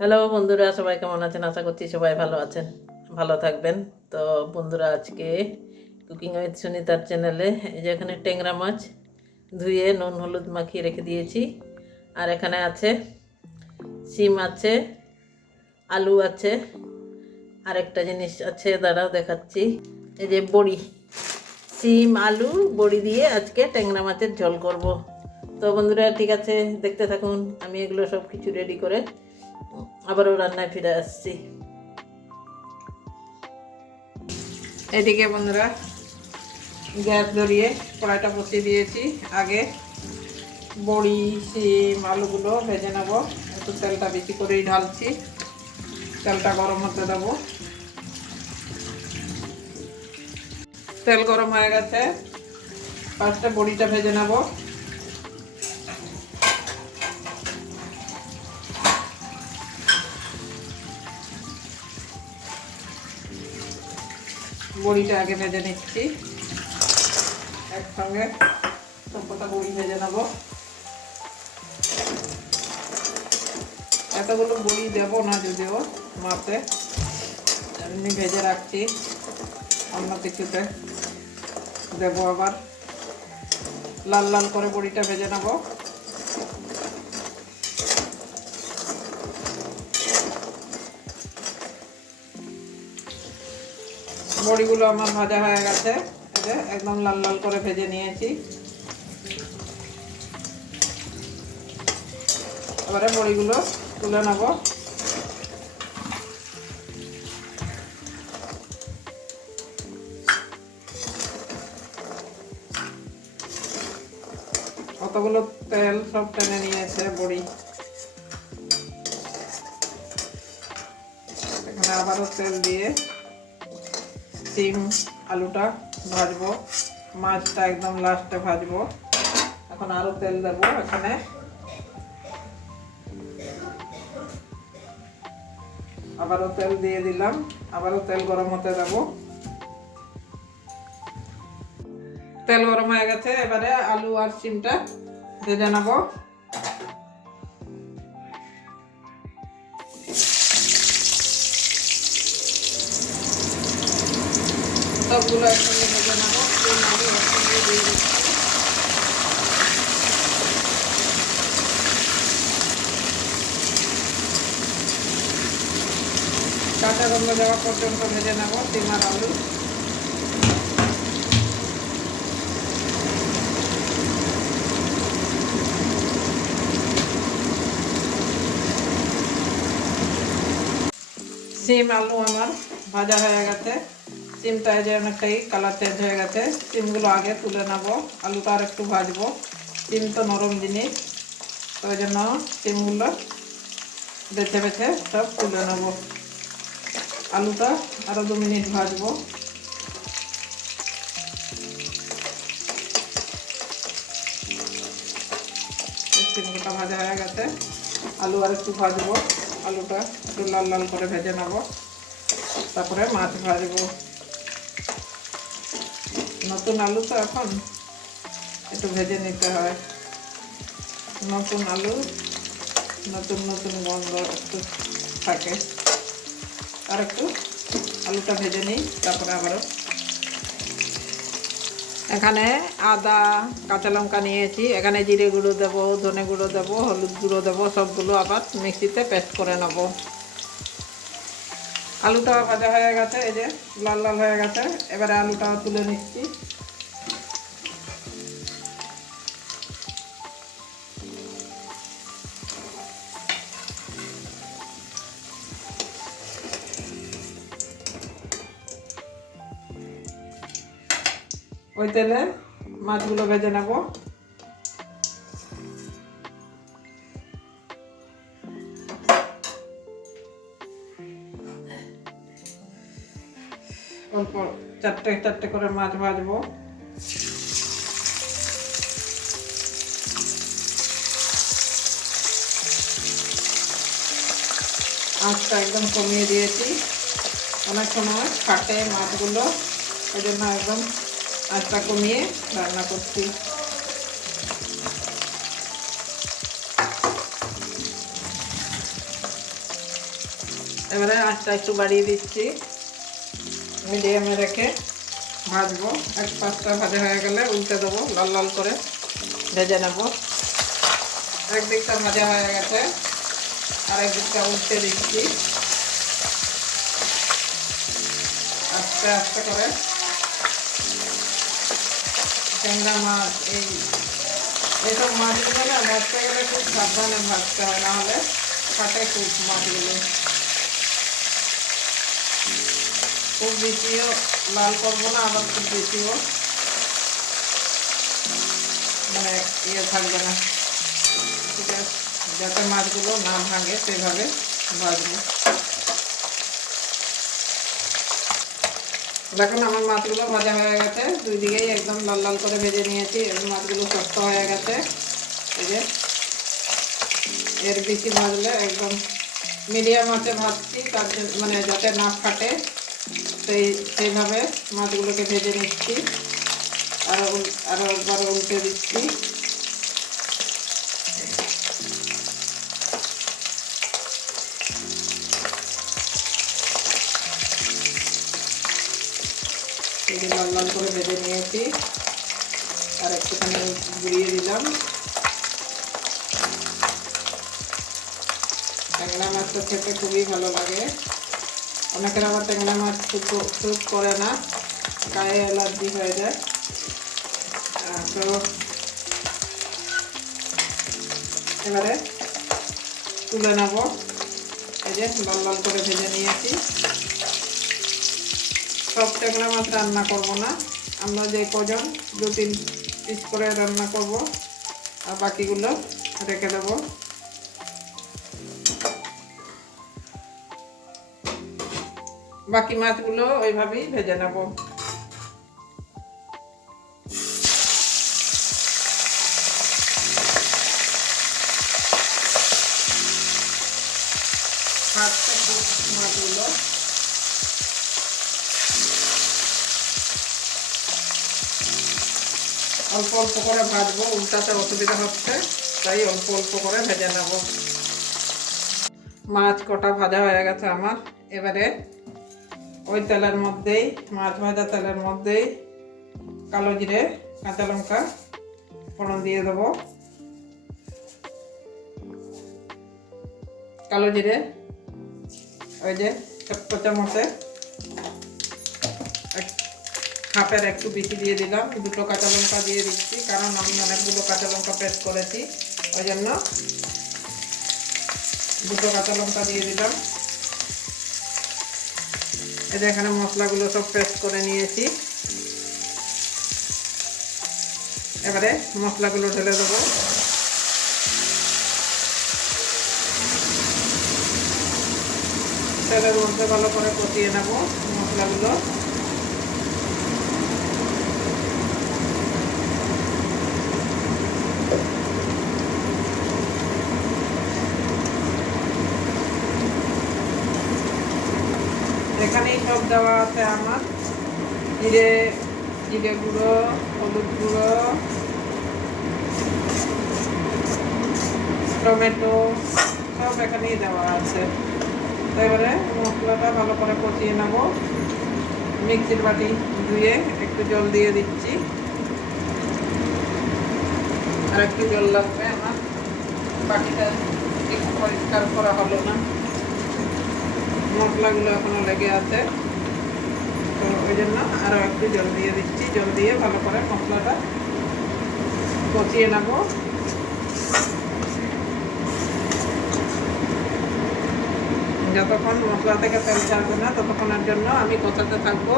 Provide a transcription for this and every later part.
Hello বন্ধুরা, সবাই কেমন আছেন? আশা করছি সবাই ভালো আছেন। ভালো থাকবেন। তো বন্ধুরা, আজকে কুকিং উইথ সুনিতার চ্যানেলে এই যে এখানে ট্যাংরা মাছ ধুয়ে নুন, হলুদ মাখিয়ে রেখে দিয়েছি। আর এখানে আছে সিম আছে, আলু আছে আর একটা জিনিস আছে, দাঁড়াও দেখাচ্ছি। এই যে বড়ি সিম আলু, বড়ি দিয়ে আজকে ট্যাংরা মাছের ঝোল করব। তো বন্ধুরা, ঠিক আছে, দেখতে থাকুন। আমি এগুলো সব কিছু রেডি করে আবারও রান্নায় ফিরে আসছি। এদিকে বন্ধুরা, গ্যাস ধরিয়ে কড়াইটা বসিয়ে দিয়েছি। আগে বড়ি সিম আলুগুলো ভেজে নেব। একটু তেলটা বেশি করেই ঢালছি। তেলটা গরম হতে দেবো। তেল গরম হয়ে গেছে। ফার্স্টে বড়িটা ভেজে নেব। বড়িটা আগে ভেজে নিচ্ছি। একসঙ্গে সবকটা বড়ি ভেজে নেব। এতগুলো বড়ি দেবো না যদিও মাপে। এমনি ভেজে রাখছি। অন্য কিছুতে দেবো আবার। লাল লাল করে বড়িটা ভেজে নেব। বড়িগুলো আমার ভাজা হয়ে গেছে। একদম লাল লাল করে ভেজে নিয়েছি। এবারে বড়িগুলো তুলে নেব। কতগুলো তেল সব টেনে নিয়েছে বড়ি। এখানে আবারও তেল দিয়ে সিম, আলুটা ভাজবো, মাছটা একদম লাস্টে ভাজবো। এখন আরও তেল দেবো এখানে। আবারও তেল দিয়ে দিলাম, আবারও তেল গরম হতে দেবো। তেল গরম হয়ে গেছে, এবারে আলু আর সিমটা ভেজে নেব। গন্ধ যাওয়া পর্যন্ত ভেজে নেব সিম আর আলু। সিম আলু আমার ভাজা হয়ে গেছে। সিমটা যে অনেকটাই কালার চেঞ্জ হয়ে গেছে। সিমগুলো আগে তুলে নেব, আলুটা আর একটু ভাজবো। সিম তো নরম জিনিস, তো ওই জন্য সিমগুলো বেছে বেছে সব তুলে নেব। আলুটা আরও দু মিনিট ভাজবো। ভাজা হয়ে গেছে। আলু আর একটু ভাজবো। আলুটা একটু লাল লাল করে ভেজে নেব। তারপরে মাছ ভাজবো। নতুন আলু তো এখন একটু ভেজে নিতে হয়। নতুন আলু, নতুন নতুন গন্ধ একটু থাকে। আর একটু আলুটা ভেজে নিই, তারপরে আবারও। এখানে আদা, কাঁচা লঙ্কা নিয়েছি। এখানে জিরে গুঁড়ো দেবো, ধনে গুঁড়ো দেবো, হলুদ গুঁড়ো দেবো, সবগুলো আবার মিক্সিতে পেস্ট করে নেব। আলুটা ভাজা হয়ে গেছে, এই যে লাল লাল হয়ে গেছে। এবারে আলুটা তুলে নিচ্ছি। ওই তেলে মাছগুলো ভেজে নেব। চারটে চারটে করে মাছ ভাজবো। আঁচটা একদম কমিয়ে দিয়েছি। অনেক সময় কাটে মাছগুলো এই জন্য একদম আঁচটা কমিয়ে রান্না করছি এবারে আঁচটা একটু বাড়িয়ে দিচ্ছি মিডিয়ামে রেখে ভাজবো এক পাঁচটা ভাজা হয়ে গেলে উল্টে দেবো লাল লাল করে ভেজে নেব একদিকটা ভাজা হয়ে গেছে আর একদিকটা উল্টে দিচ্ছি আস্তে আস্তে করে ট্যাংরা মাছ, এই এইসব মাছগুলো না ভাজতে গেলে খুব সাবধানে ভাজতে হয় নাহলে ফাটে খুব মাছগুলো। খুব বেশিও লাল করব না, আবার খুব বেশিও মানে ইয়ে থাকবে না। ঠিক আছে, যাতে মাছগুলো না ভাঙে, সেভাবে ভাজবো। দেখুন, আমার মাছগুলো ভাজা হয়ে গেছে। দুই দিকেই একদম লাল লাল করে ভেজে নিয়েছি, এবং মাছগুলো শক্ত হয়ে গেছে। এই যে, এর বেশি ভাজলে একদম মিডিয়াম আছে ভাজছি, তার মানে যাতে না ফাটে, সেই, সেইভাবে মাছগুলোকে ভেজে নিচ্ছি। আরও আরও একবার উল্টে দিচ্ছি। এই লাল লাল করে ভেজে নিয়েছি। আর একটুখানি গুঁড়িয়ে দিলাম। ট্যাংরা মাছটা খেতে খুবই ভালো লাগে। অনেকের আবার ট্যাংরা মাছ স্যুপ করে না, গায়ে অ্যালার্জি হয়ে যায়। তো এবারে তুলে নেব। এই যে লাল লাল করে ভেজে নিয়েছি। সব ট্যাংরা মাছ রান্না করব না। আমরা যে কজন, দু, তিন পিস করে রান্না করব। আর বাকিগুলো রেখে দেবো। বাকি মাছগুলো ওইভাবেই ভেজে নেব। মাছগুলো অল্প অল্প করে ভাজবো, উল্টাতে অসুবিধা হচ্ছে, তাই অল্প অল্প করে ভেজে নেব। মাছ কটা ভাজা হয়ে গেছে আমার। এবারে ওই তেলের মধ্যেই, মাছ ভাজা তেলের মধ্যেই কালো জিরে, কাঁচা লঙ্কা ফোড়ন দিয়ে দেবো। কালো জিরে, ওই যে চামচে হাফের একটু বেশি দিয়ে দিলাম। দুটো কাঁচা লঙ্কা দিয়ে দিচ্ছি, কারণ আমি অনেকগুলো কাঁচা লঙ্কা পেস্ট করেছি। ওই জন্য দুটো কাঁচা লঙ্কা দিয়ে দিলাম। এই এখানে মশলাগুলো সব পেস্ট করে নিয়েছি। এবারে মশলাগুলো ঢেলে দেবো। তেলের মধ্যে ভালো করে কষিয়ে নেব মশলাগুলো। দেওয়া আছে আমার জিরে জিরে গুঁড়ো, হলুদ গুঁড়ো, টমেটো সব এখানেই দেওয়া আছে। এবারে মশলাটা ভালো করে কষিয়ে নেব। মিক্সির বাটি ধুয়ে একটু জল দিয়ে দিচ্ছি। আর একটু জল লাগবে আমার। বাটিটা ঠিক পরিষ্কার করা হলো না। মশলাগুলো এখনও লেগে আছে। তো ওই জন্য আরও একটু জল দিয়ে দিচ্ছি। জল দিয়ে ভালো করে মশলাটা কষিয়ে নেব। যতক্ষণ মশলা থেকে তেল ছাড়বে না, ততক্ষণের জন্য আমি কষাতে থাকব।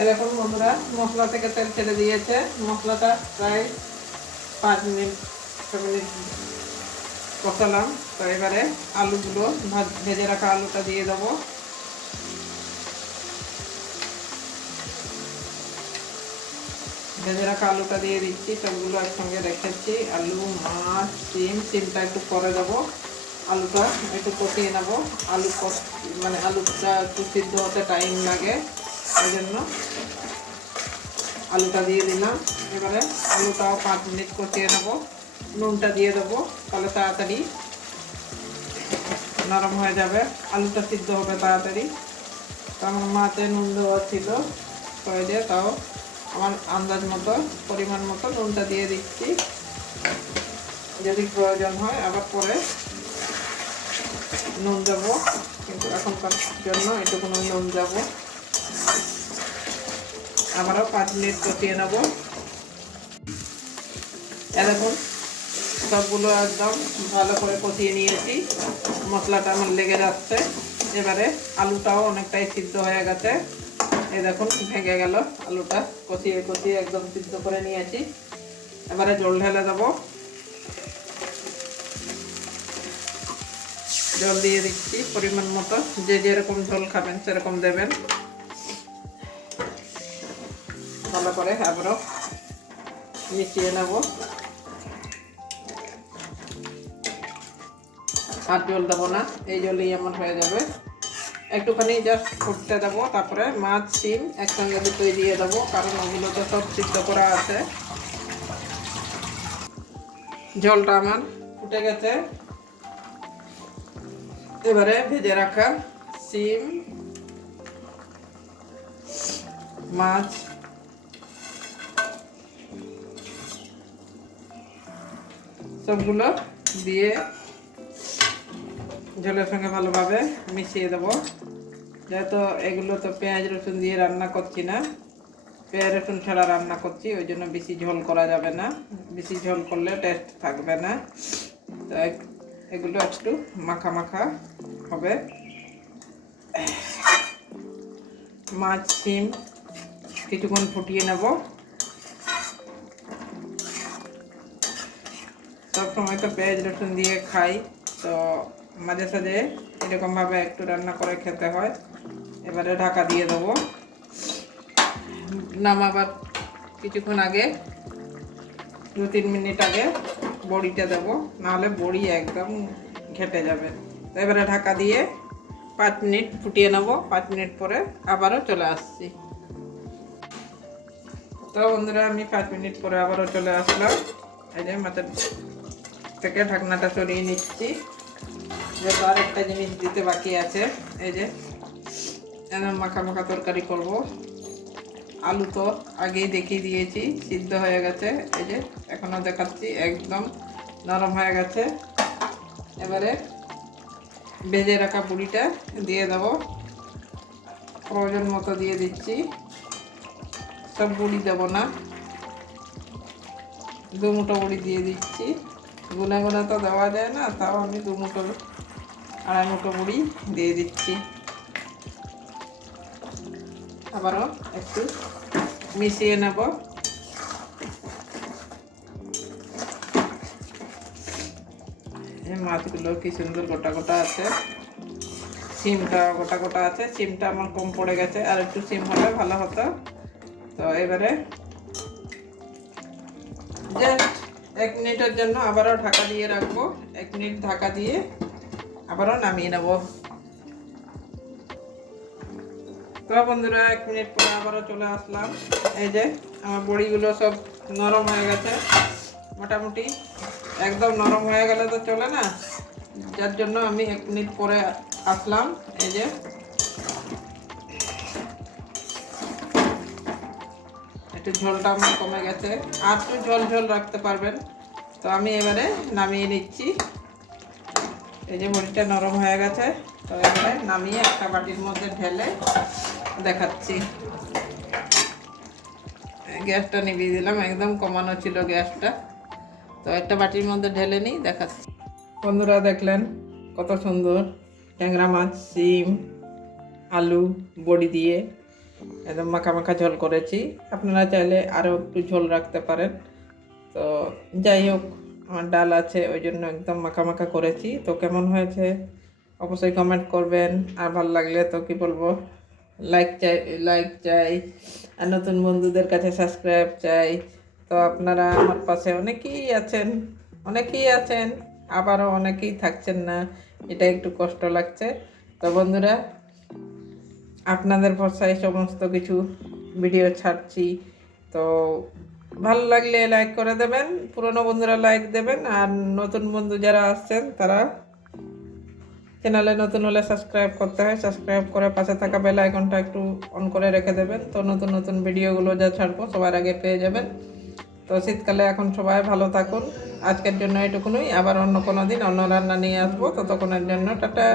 এরকম বন্ধুরা, মশলা থেকে তেল ছেড়ে দিয়েছে। মশলাটা প্রায় পাঁচ মিনিট, ছ মিনিট কষালাম। তো এবারে আলুগুলো ভেজে রাখা আলুটা দিয়ে দেবো। ভেজে রাখা আলুটা দিয়ে দিচ্ছি, সবগুলো একসঙ্গে রেখেছি। আলু, মাছ, ডিম সিমটা একটু পরে দেবো। আলুটা একটু কষিয়ে নেব। আলু মানে আলুটা একটু সিদ্ধ হতে টাইম লাগে ওই জন্য আলুটা দিয়ে দিলাম। এবারে আলুটাও পাঁচ মিনিট কষিয়ে নেব। নুনটা দিয়ে দেবো, তাহলে তাড়াতাড়ি নরম হয়ে যাবে। আলুটা সিদ্ধ হবে তাড়াতাড়ি। আমার মাতে নুন দেওয়া ছিল তাও আমার আন্দাজ মতো, পরিমাণ মতো নুনটা দিয়ে দিচ্ছি। যদি প্রয়োজন হয়, আবার পরে নুন দেবো। কিন্তু এখনকার জন্য এটুকুন নুন দেবো। আবারও পাঁচ মিনিট কষিয়ে নেব। এরকম সবগুলো একদম ভালো করে কষিয়ে নিয়েছি। মশলাটা আমার লেগে যাচ্ছে। এবারে আলুটাও অনেকটাই সিদ্ধ হয়ে গেছে। এই দেখুন, ভেঙে গেল আলুটা। কষিয়ে কষিয়ে একদম সিদ্ধ করে নিয়েছি। এবারে জল ঢেলে দেবো। জল দিয়ে দিচ্ছি পরিমাণ মতো। যে যেরকম ঝোল খাবেন, সেরকম দেবেন। ভালো করে আবারও মিশিয়ে নেব। আর জল দেবো না, এই জলই আমার হয়ে যাবে। একটুখানি জাস্ট ফুটতে দেবো, তারপরে মাছ সিম একসঙ্গে দুটোই দিয়ে দেবো, কারণ ওগুলো তো সব সিদ্ধ করা আছে। জলটা আমার ফুটে গেছে। এবারে ভেজে রাখা সিম, মাছ। সবগুলো দিয়ে জলের সঙ্গে ভালোভাবে মিশিয়ে দেবো। যেহেতু এগুলো তো পেঁয়াজ, রসুন দিয়ে রান্না করছি না, পেঁয়াজ, রসুন ছাড়া রান্না করছি, ওই জন্য বেশি ঝোল করা যাবে না, বেশি ঝোল করলে টেস্ট থাকবে না। তো এগুলো একটু মাখা মাখা হবে। মাছ সিম কিছুক্ষণ ফুটিয়ে নেব। সব সময় তো পেঁয়াজ, রসুন দিয়ে খাই, তো মাঝে সাঝে এরকমভাবে একটু রান্না করে খেতে হয়। এবারে ঢাকা দিয়ে দেবো। নামাবার কিছুক্ষণ আগে, দু তিন মিনিট আগে বড়িটা দেবো। নাহলে বড়ি একদম ঘেটে যাবে। তো এবারে ঢাকা দিয়ে পাঁচ মিনিট ফুটিয়ে নেব। পাঁচ মিনিট পরে আবারও চলে আসছি। তো বন্ধুরা, আমি পাঁচ মিনিট পরে আবারও চলে আসলাম। এই যে মাথার থেকে ঢাকনাটা সরিয়ে নিচ্ছি। যে আর একটা জিনিস দিতে বাকি আছে, এই যে মাখা মাখা তরকারি করব। আলু তো আগেই দেখিয়ে দিয়েছি, সিদ্ধ হয়ে গেছে, এই যে এখনও দেখাচ্ছি, একদম নরম হয়ে গেছে। এবারে ভেজে রাখা বুড়িটা দিয়ে দেবো। প্রয়োজন মতো দিয়ে দিচ্ছি। সব বুড়ি দেবো না। দু মুঠো বুড়ি দিয়ে দিচ্ছি। গুনে গুনে তো দেওয়া যায় না, তাও আমি দু মুঠো আড়াই মুঠো মুড়ি দিয়ে দিচ্ছি। আবারও একটু মিশিয়ে নেব। মাছগুলো কি সুন্দর গোটা গোটা আছে। সিমটা গোটা গোটা আছে। সিমটা আমার কম পড়ে গেছে। আর একটু সিম হলে ভালো হতো। তো এবারে জাস্ট এক মিনিটের জন্য আবারও ঢাকা দিয়ে রাখব। এক মিনিট ঢাকা দিয়ে আবারও নামিয়ে নেব। তো বন্ধুরা, এক মিনিট পরে আবারও চলে আসলাম। এই যে, আমার বড়িগুলো সব নরম হয়ে গেছে। মোটামুটি একদম নরম হয়ে গেলে তো চলে না? যার জন্য আমি এক মিনিট পরে আসলাম। এই যে। একটু ঝোলটা আমার কমে গেছে। আর একটু ঝোল ঝোল রাখতে পারবেন। তো আমি এবারে নামিয়ে নিচ্ছি। এই যে বড়িটা নরম হয়ে গেছে, তো এবারে নামিয়ে একটা বাটির মধ্যে ঢেলে দেখাচ্ছি। গ্যাসটা নিভিয়ে দিলাম, একদম কমানো ছিল গ্যাসটা। তো একটা বাটির মধ্যে ঢেলে নিই, দেখাচ্ছি। বন্ধুরা দেখলেন কত সুন্দর ট্যাংরা মাছ, সিম, আলু, বড়ি দিয়ে একদম মাখা মাখা ঝোল করেছি। আপনারা চাইলে আরও একটু ঝোল রাখতে পারেন। তো যাই হোক ডাল আছে, ওই জন্য একদম মাখা মাখা করেছি। তো কেমন হয়েছে? অবশ্যই কমেন্ট করবেন। আর ভালো লাগলে তো কি বলব? লাইক চাই লাইক চাই। আর নতুন বন্ধুদের কাছে সাবস্ক্রাইব চাই। তো আপনারা আমার পাশে অনেকেই আছেন অনেকেই আছেন, আবারও অনেকেই থাকছেন না, এটা একটু কষ্ট লাগছে। তো বন্ধুরা, আপনাদের ভরসায় সমস্ত কিছু ভিডিও ছাড়ছি। তো ভালো লাগলে লাইক করে দেবেন, পুরনো বন্ধুরা লাইক দেবেন, আর নতুন বন্ধু যারা আসছেন, তারা চ্যানেলে নতুন হলে সাবস্ক্রাইব করতে হয়। সাবস্ক্রাইব করে পাশে থাকা বেল আইকনটা একটু অন করে রেখে দেবেন। তো নতুন নতুন ভিডিওগুলো যা ছাড়বো, সবার আগে পেয়ে যাবেন। তো শীতকালে এখন সবাই ভালো থাকুন। আজকের জন্য এটুকুনই। আবার অন্য কোনো দিন অন্য রান্না নিয়ে আসব। ততক্ষণের জন্য টাটা।